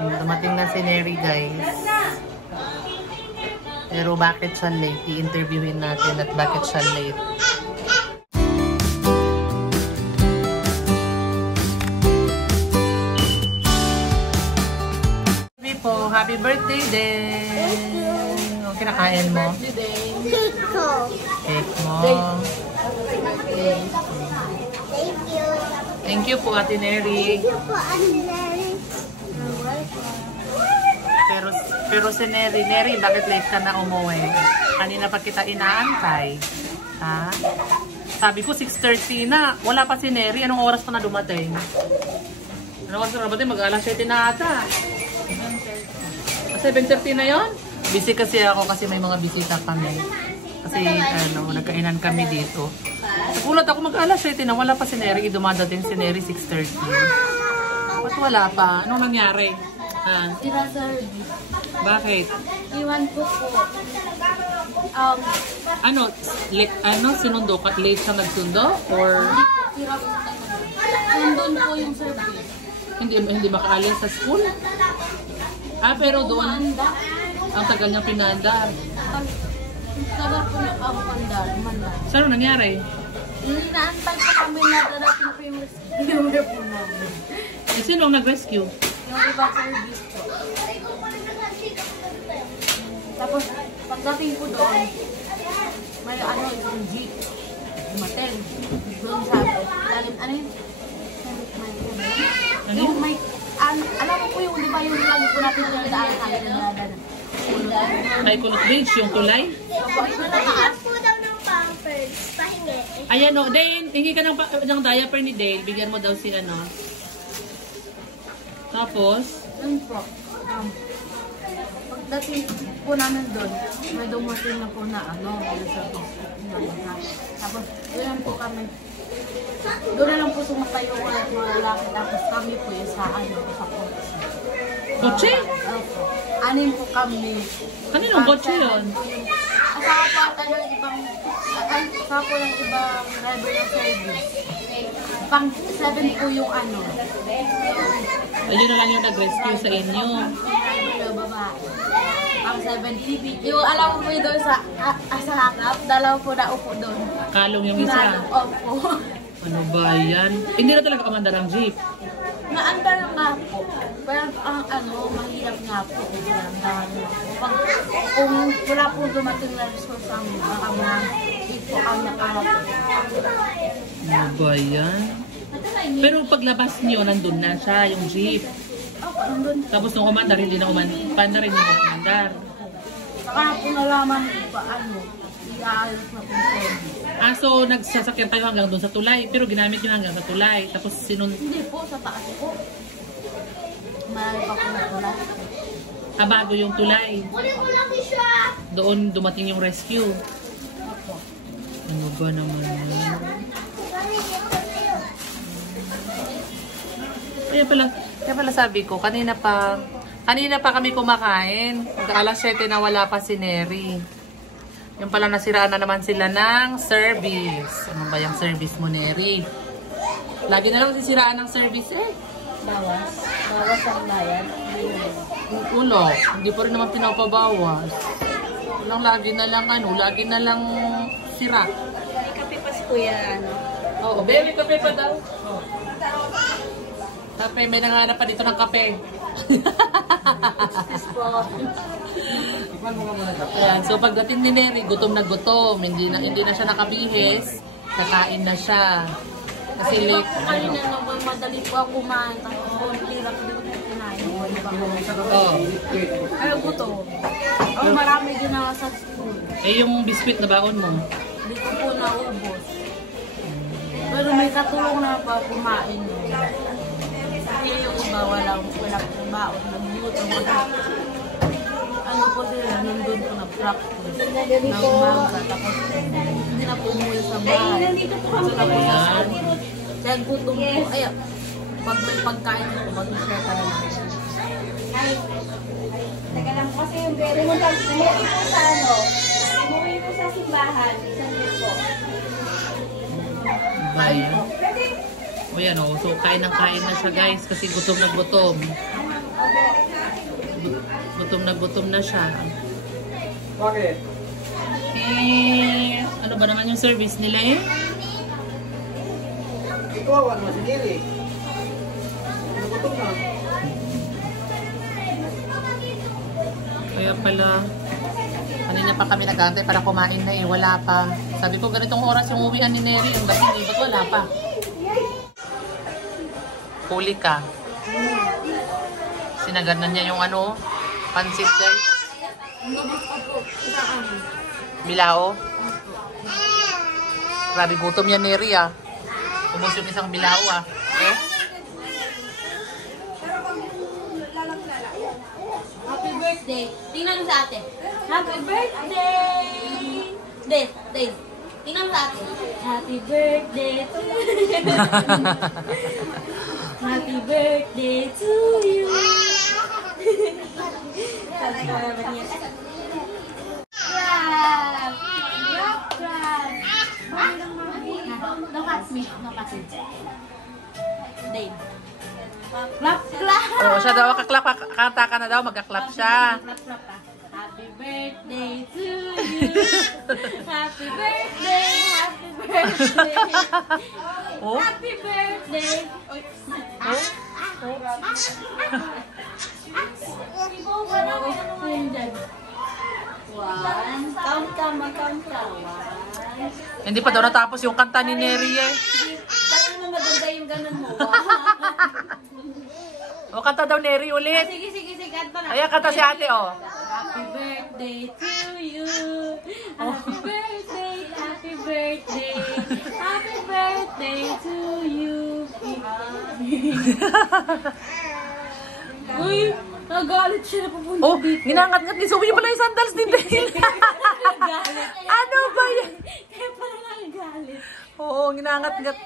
Dumating na si Neri, guys. Pero bakit siya late? I-interviewin natin at bakit siya late. Happy po, happy birthday din! Ang kinakain mo? Cake ko. Cake mo. Thank you. Thank you po, Ate Neri. Thank you po, Andres. Pero si Neri, bakit late ka na umuwi? Kanina pa kita inaantay. Ha? Sabi ko 6:30 na. Wala pa si Neri. Anong oras pa na dumating? Anong oras na dumating? Mag-alas 7 na ata. 7:30 na yon? Busy kasi ako kasi may mga bisita kami. Kasi nagkainan kami dito. Nagulat ako mag-alas 7 na. Wala pa si Neri. Dumadating si Neri 6:30. Ba't wala pa? Anong nangyari? Ha? Tira service. Bakit? Iwan ko po. Sinundo ka? Late siya nagsundo? Or Tira po. Nandun po yung service. hindi makaalis sa school? Pero doon, ang tagal niyang pinandar. Tagal po na ako mandar. Saan nangyari? Inaantay pa kami na darating po yung rescuer po namin. Sino ang nag-rescue? Yung ibang service po. Tapos, pagdating po doon, may isang jeep. Dumating. Doon sabi, yung may, alam mo po yung, di ba yung lagi po natin yung daan tayo na Ay, Kulot Beach, yung kulay? Nataas po daw ng pampers. Pahingi. Ayan o, Dane, hingi ka ng diaper ni Dane. Bigyan mo daw si Tapos? Yun po. Pagdating po namin doon, may dumating na po na tapos, doon po kami. Doon na lang po sumakay yung mga lalaki. Tapos kami po yung sa kotse. Kotse? Opo. Anim po kami. Kaninong kotse yun? Asawa po ata ng ibang, asawa po ng ibang driver ng service. Pang 7 po yung Ayun na lang yung nag-rescue sa inyo. Pang 7. Yung alam mo po yung doon sa harap, dalawa po na upo doon. Kalong yung isa. Opo. Ano ba yan? Hindi na talaga kamandar ang jeep. Naandar nga po. Pero mahirap nga po. Kung wala po dumating na resource ang baka ito ang nakalap. Ano ba yan? Pero paglabas niyo, nandun na siya, yung jeep. Nandun. Tapos nung kumandar, hindi na kumandar. Saka na po nalaman pa iaalis na po so nagsasakyan tayo hanggang doon sa tulay. Pero ginamit nyo hanggang sa tulay. Tapos Hindi po, sa taas po. Marami pa po na tulay. Bago yung tulay. Doon dumating yung rescue. Opo. Ano ba naman yan? Kaya pala sabi ko, kanina pa kami kumakain. Alas 7 na wala pa si Neri. Yung pala nasiraan na naman sila ng service. Ano ba yung service mo, Neri? Lagi na lang sisiraan ng service Bawas. Bawas ang bayan. Ulo. Hindi pa rin naman pinapabawas. Lagi na lang sira. May kape pa si Kuya, Oo, baby, kape pa daw. Kape, may nanganap pa dito ng kape. Ayan, so pagdating ni Neri, gutom na gutom. Hindi na siya nakabihis. Kakain na siya. Kasi late. Kanina naman madali po ako kumain. Tapos hirap din ko kinain. Ay, gutom. Marami din na sa school. Yung biscuit na baon mo? Hindi ko po naubos. Pero may katulong na pa kumain. Kasi yung iba walang baon ng luto. Po sila, nandun po na practice ng umaga. Tapos hindi na po umuwi sa bahay. Nandito po kami. Kaya gutom po. Ay, pag may pagkain po, mag-share ka na lang. Ay, taga lang kasi yung very mo pag umuwi po sa umuwi po sa simbahan, isang po. Bayan. O yan o, so kain na siya guys kasi gutom na gutom. Gutom na siya. Bakit? Eh, ano ba naman yung service nila eh? Ikaw, ano si Neri? Nagutom na. Kaya pala, kanina pa kami nag-aantay para kumain na eh. Wala pa. Sabi ko, ganitong oras yung uwian ni Neri. Ang dating eh, ba't wala pa? Huli ka. Sinaganan niya yung ano, pansit guys. Bilao. Grabe gutom yan Neri ah. Umus yung isang bilao ah. Eh? Happy birthday. Tingnan mo sa ate. Happy birthday. Dave. Tingnan mo sa ate. Happy birthday to you. Happy birthday to you. No cuts me. No cuts me. Dave. Clap. Oo, siya daw kaklap. Kanta ka na daw, magkaklap siya. Happy birthday to you. Happy birthday. Oh? Happy birthday. One. Count ka. One. Hindi pa daw natapos yung kanta ni Neri eh. Bakit mo maganda yung ganun mo? O, kanta daw Neri ulit. Sige. Kanta na. Ayan, kanta si ate oh. Happy birthday to you. Happy birthday. Happy birthday. Happy birthday to you. Uy, nagalit siya na pupunta Oh, dito. ginangat-ngat ni Zoe pala yung sandals din dahil. Ano ba yan? Kaya pala nagagalit. Oo, ginangat-ngat.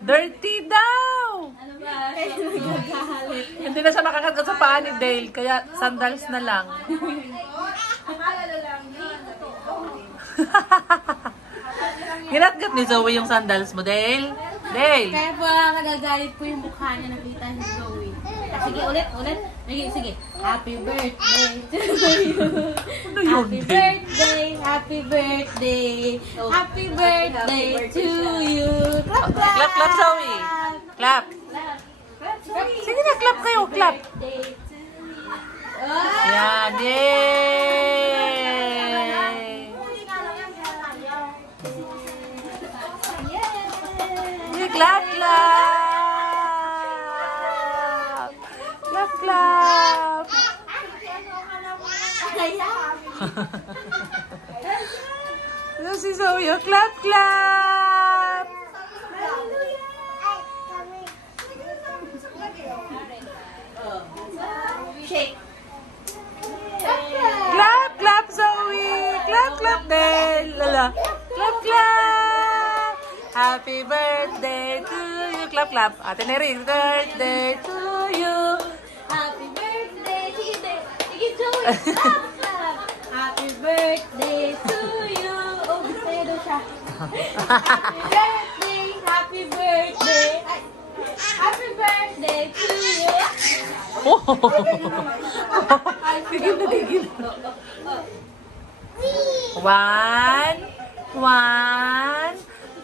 Dirty daw! Ano ba? Kaya nagagalit. Hindi na siya makakat sa paa ni Dale, kaya sandals na lang. Ginat-gat ni Zoe yung sandals mo, Dale. Dale! Kaya pala nagagalit po yung mukha niya nakita ni Zoe. Sige, ulit. Sige. Happy birthday to you. Ano yun, Happy Dale? birthday. Happy birthday to you. Clap, clap, Zoe. Clap. Sige na, clap kayo, clap. Yan, yay! Clap, clap! Clap, clap! Ano si Zoe? Clap, clap! Shake. Clap, clap, Zoe! Clap, clap, Del! Lala! Clap, clap! Happy birthday to you! Clap, clap! Ate Neri, birthday to you! Happy birthday. Sige, Joey. Clap, clap. Happy birthday to you. Oh, sa'yo daw siya. Happy birthday. Ay, happy birthday to you. Oh! Tigil na, tigil. One,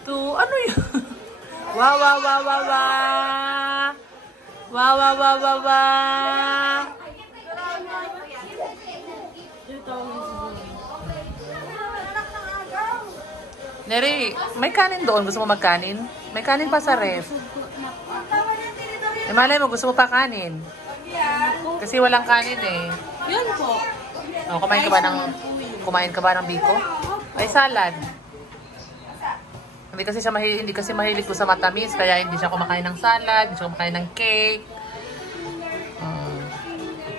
two, ano yun? Wow. Neri, may kanin doon. Gusto mo magkanin? May kanin pa sa ref. Eh, malay mo, gusto mo pa kanin? Kasi walang kanin eh. Yun po. Oh, kumain ka ba ng biko? Ay, salad. Hindi kasi mahilig ko sa matamis, kaya hindi siya kumakain ng salad, hindi siya kumakain ng cake.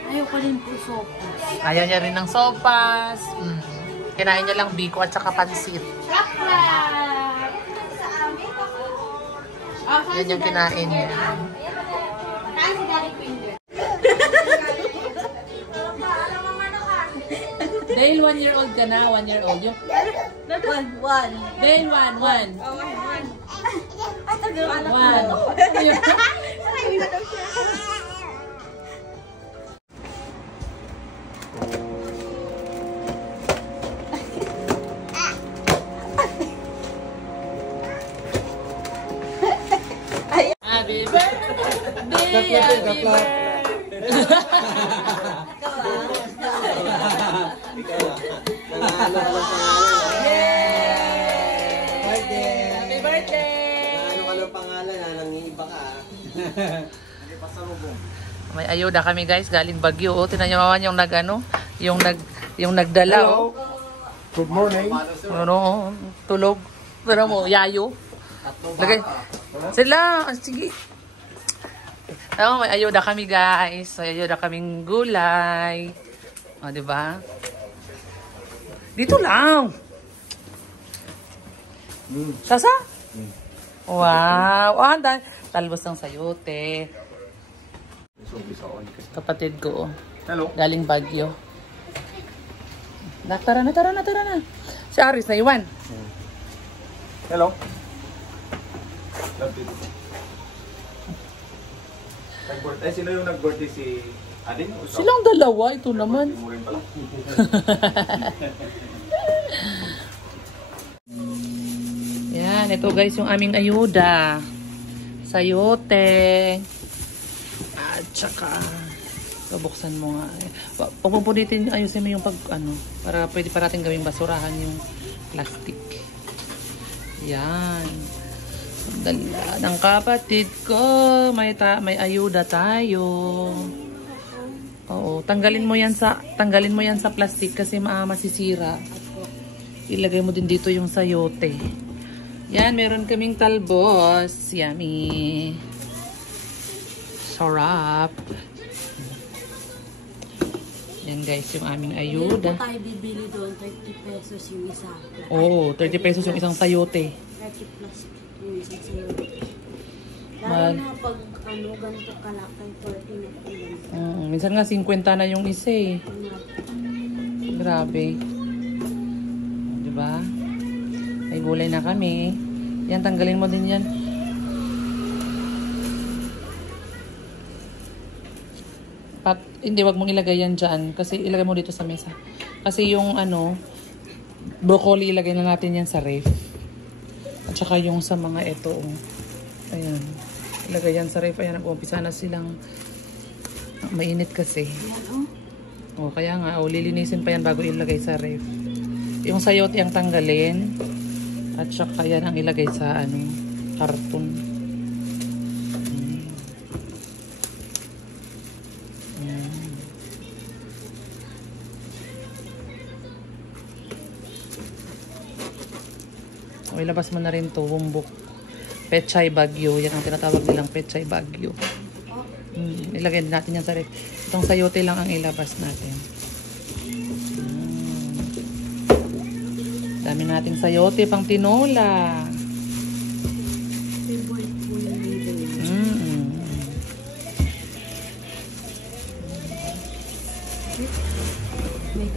Ayoko rin po sopas. Ayaw niya rin ng sopas. Kinain niya lang biko at saka pansit. Yan yung kinain niya. Kain si Daddy Finger. Dale, 1 year old ka na. 1 year old. One. Dale, 1. Happy birthday! Happy birthday! Ano ka ng pangalan ha? Nangiiba ka ha? Hindi pa sa lubong. May ayuda kami guys, galing Baguio. Oh, tingnan niyo naman yung yung nagdala. Oh. Good morning. Ano, tulog. Pero mo, yayo. Lagay. Sila, sige. Oh, may ayuda kami guys. May ayuda kaming gulay. O, di ba? Dito lang. Sasa? Wow. Ah, talbos ng sayote. Kapatid ko. Hello. Galing Baguio. Tara na. Si Aris na iwan. Hello. Sino yung nag-birthday si Ading? Silang dalawa. Ito naman. Mo rin pala. Yan. Ito guys yung aming ayuda. Sayote. At saka bubuksan mo nga. Pag pupunitin, ayusin mo yung para pwede pa natin gawing basurahan yung plastic. Yan. Dala ng kapatid ko. May ayuda tayo. Oo, tanggalin mo yan sa plastic kasi masisira. Ilagay mo din dito yung sayote. Yan, meron kaming talbos. Yummy. Sarap. Yan guys, yung aming ayuda. Hindi tayo bibili doon, 30 pesos yung isa. Oo, 30 pesos yung isang sayote. 30 plus yung isang sayote. Lalo na pag ganito kalakay, 40 na po. Minsan nga 50 na yung isa eh. Grabe. Diba? May gulay na kami. Yan, tanggalin mo din yan. Hindi, wag mong ilagay yan dyan. Kasi ilagay mo dito sa mesa. Kasi yung broccoli, ilagay na natin yan sa ref. At saka yung sa mga ito. Ayan. Ilagay yan sa ref. Ayan, nag-umpisa na silang mainit kasi. O, kaya nga, lilinisin pa yan bago ilagay sa ref. Yung sayote ang tanggalin. At saka yan ang ilagay sa karton. O, ilabas mo na rin to, bumbok. Pechay Bagyo. Yan ang tinatawag nilang Pechay Bagyo. Ilagay natin yan sa ref. Itong sayote lang ang ilabas natin. Dami nating sayote pang tinola.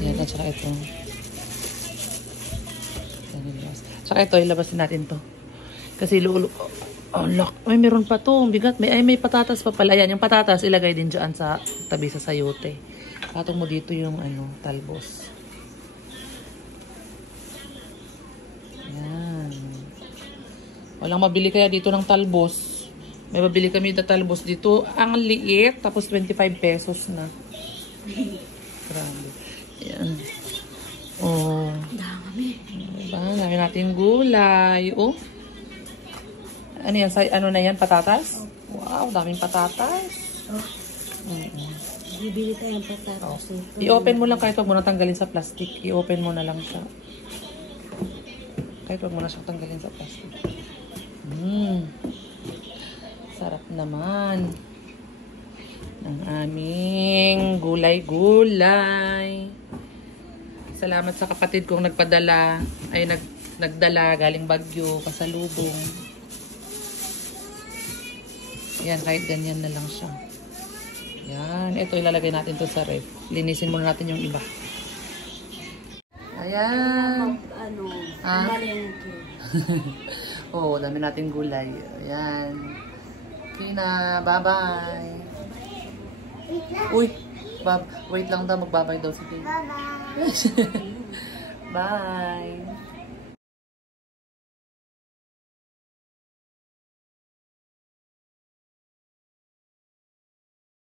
Yan, at saka ito. Saka ito, ilabasin natin to. Kasi ay, meron pa to. Bigat. May patatas pa pala. Yan, yung patatas, ilagay din dyan sa tabi sa sayote. Patong mo dito yung talbos. Yan. Walang mabili kaya dito ng talbos. May mabili kami na talbos dito. Ang liit, tapos 25 pesos na. Grabe. Yan. Oh. Dami. Diba? Dami natin gulay. Oh. Ano yan? Ano na yan? Patatas? Wow, daming patatas. Bibili tayo ng patatas. I-open mo lang kahit wag mo na tanggalin sa plastic. I-open mo na lang siya. Kahit wag mo na siyang tanggalin sa plastic. Sarap naman. Ng aming gulay-gulay. Salamat sa kapatid kong nagpadala. Ay, nagdala galing Baguio, pasalubong. Yan, kahit ganyan na lang siya. Yan, ito ilalagay natin to sa ref. Linisin muna natin yung iba. Ayan. Malengke. Oh, dami nating gulay. Ayan. Okay na, bye-bye. Uy, wait lang daw, magbabay daw si Kate. Bye-bye. Bye.